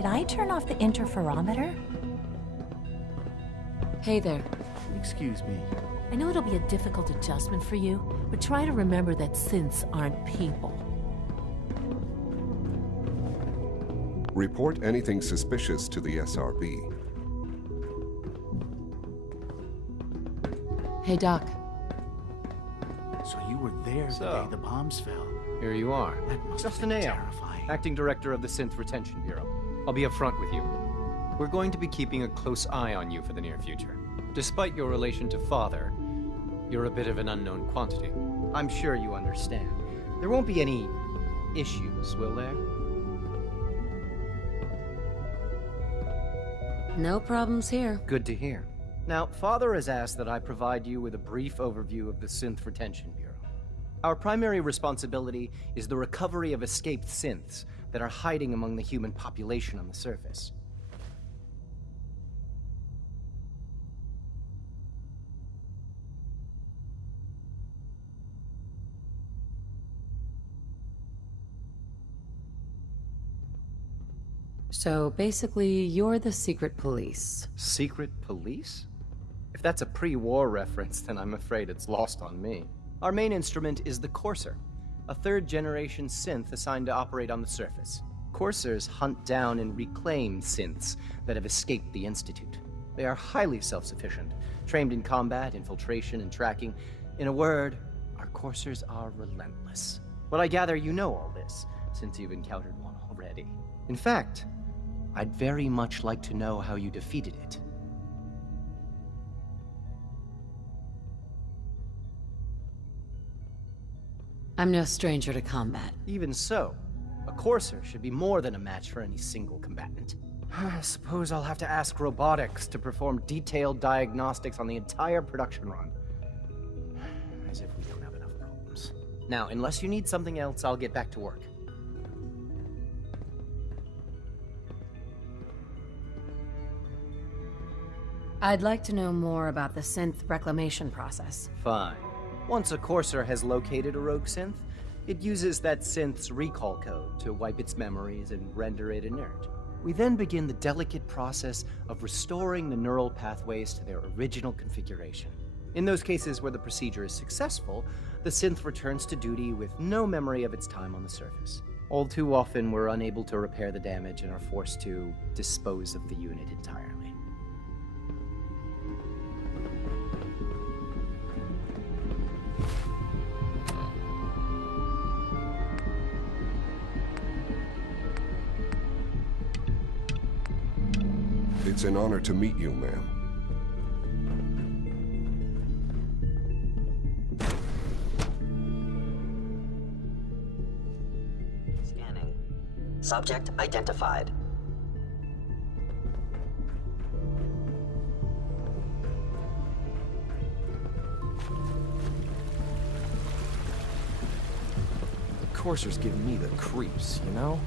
Did I turn off the interferometer? Hey there. Excuse me. I know it'll be a difficult adjustment for you, but try to remember that synths aren't people. Report anything suspicious to the SRB. Hey, Doc. So you were there the day the bombs fell. Here you are. That must Justin have been Ayer, terrifying. Acting Director of the Synth Retention Bureau. I'll be upfront with you. We're going to be keeping a close eye on you for the near future. Despite your relation to Father, you're a bit of an unknown quantity. I'm sure you understand. There won't be any issues, will there? No problems here. Good to hear. Now, Father has asked that I provide you with a brief overview of the Synth Retention Bureau. Our primary responsibility is the recovery of escaped synths that are hiding among the human population on the surface. So basically, you're the secret police. Secret police? If that's a pre-war reference, then I'm afraid it's lost on me. Our main instrument is the Courser, a third-generation synth assigned to operate on the surface. Coursers hunt down and reclaim synths that have escaped the Institute. They are highly self-sufficient, trained in combat, infiltration, and tracking. In a word, our Coursers are relentless. But I gather you know all this, since you've encountered one already. In fact, I'd very much like to know how you defeated it. I'm no stranger to combat. Even so, a Courser should be more than a match for any single combatant. I suppose I'll have to ask robotics to perform detailed diagnostics on the entire production run. As if we don't have enough problems. Now, unless you need something else, I'll get back to work. I'd like to know more about the synth reclamation process. Fine. Once a Courser has located a rogue synth, it uses that synth's recall code to wipe its memories and render it inert. We then begin the delicate process of restoring the neural pathways to their original configuration. In those cases where the procedure is successful, the synth returns to duty with no memory of its time on the surface. All too often, we're unable to repair the damage and are forced to dispose of the unit entirely. It's an honor to meet you, ma'am. Scanning. Subject identified. The Courser's giving me the creeps, you know?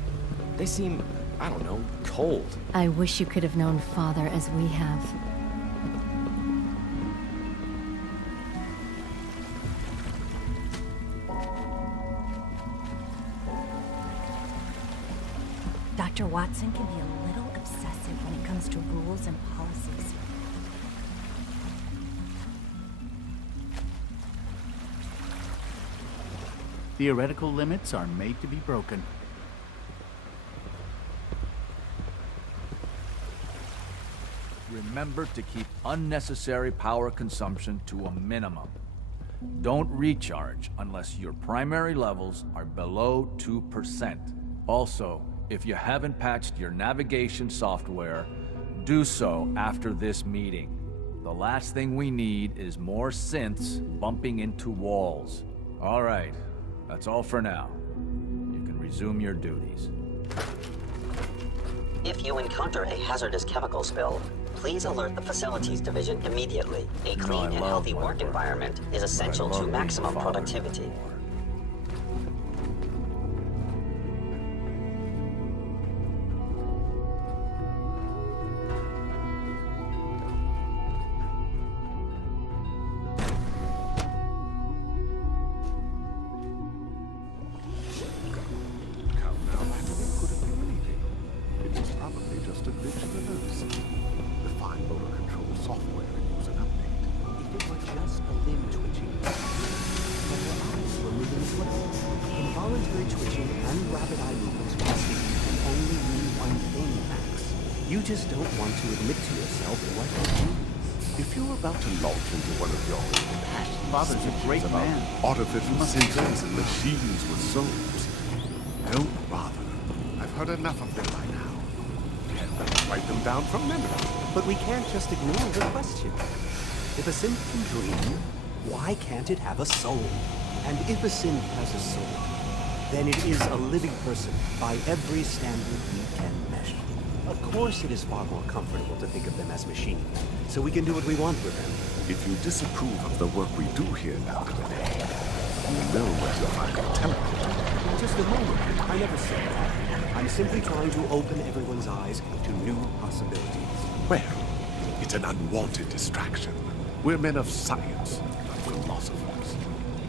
They seem, I don't know, cold. I wish you could have known Father as we have. Dr. Watson can be a little obsessive when it comes to rules and policies. Theoretical limits are made to be broken. Remember to keep unnecessary power consumption to a minimum. Don't recharge unless your primary levels are below 2%. Also, if you haven't patched your navigation software, do so after this meeting. The last thing we need is more synths bumping into walls. All right, that's all for now. You can resume your duties. If you encounter a hazardous chemical spill, please alert the Facilities Division immediately. A clean and healthy work environment is essential to maximum productivity. It's probably You just don't want to admit to yourself what you do. If you're about to launch into one of your impassioned Father's a speeches great about man. artificial synths and machines with souls, don't bother. I've heard enough of them by now. Can't write them down from memory. But we can't just ignore the question. If a synth can dream, why can't it have a soul? And if a synth has a soul, then it is a living person by every standard we can measure. Of course it is far more comfortable to think of them as machines, so we can do what we want with them. If you disapprove of the work we do here now today, you know where to find a telephone. Just a moment, I never said that. I'm simply trying to open everyone's eyes to new possibilities. Well, it's an unwanted distraction. We're men of science, not philosophers.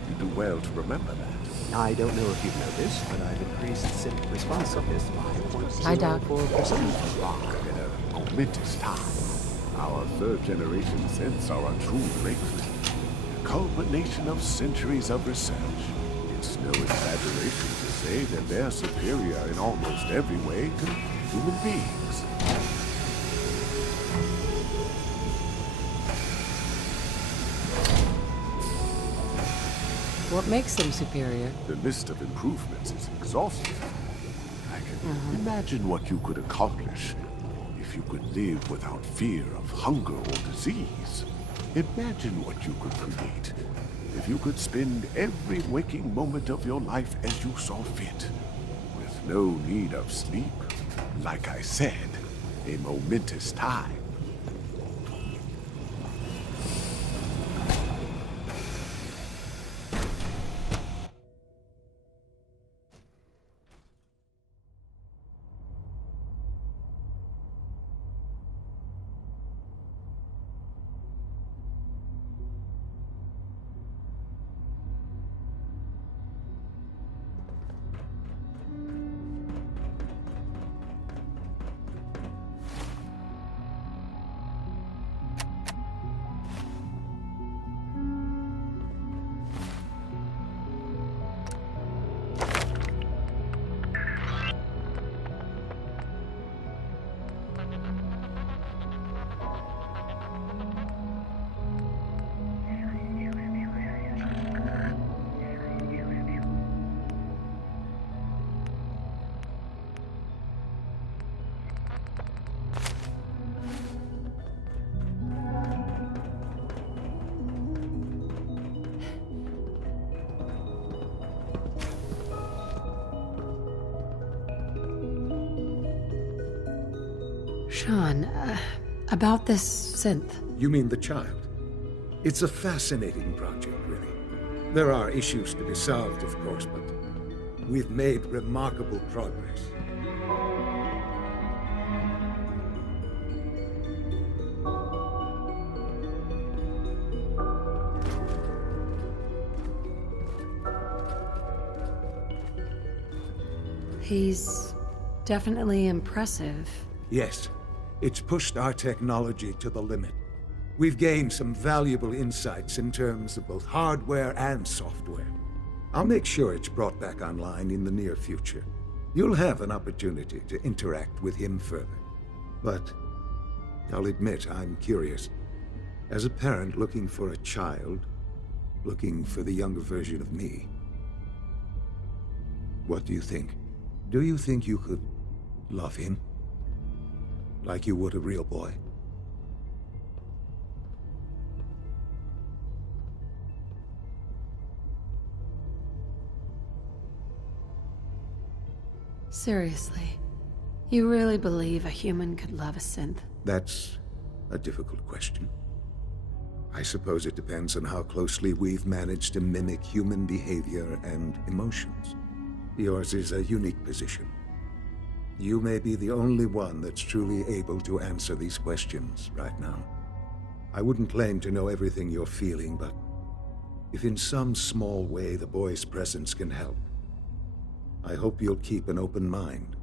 You do well to remember that. I don't know if you've noticed, but I've increased synth responsiveness by Hi, Doc. 0.04%. In a momentous time, our third generation synths are a true breakthrough. A culmination of centuries of research. It's no exaggeration to say that they're superior in almost every way to human beings. What makes them superior? The list of improvements is exhaustive. I can imagine what you could accomplish if you could live without fear of hunger or disease. Imagine what you could create if you could spend every waking moment of your life as you saw fit, with no need of sleep. Like I said, a momentous time. Sean, about this synth. You mean the child? It's a fascinating project, really. There are issues to be solved, of course, but we've made remarkable progress. He's definitely impressive. Yes, it's pushed our technology to the limit. We've gained some valuable insights in terms of both hardware and software. I'll make sure it's brought back online in the near future. You'll have an opportunity to interact with him further. But I'll admit I'm curious. As a parent looking for a child, looking for the younger version of me, what do you think? Do you think you could love him? Like you would a real boy? Seriously, you really believe a human could love a synth? That's a difficult question. I suppose it depends on how closely we've managed to mimic human behavior and emotions. Yours is a unique position. You may be the only one that's truly able to answer these questions right now. I wouldn't claim to know everything you're feeling, but if in some small way the boy's presence can help, I hope you'll keep an open mind.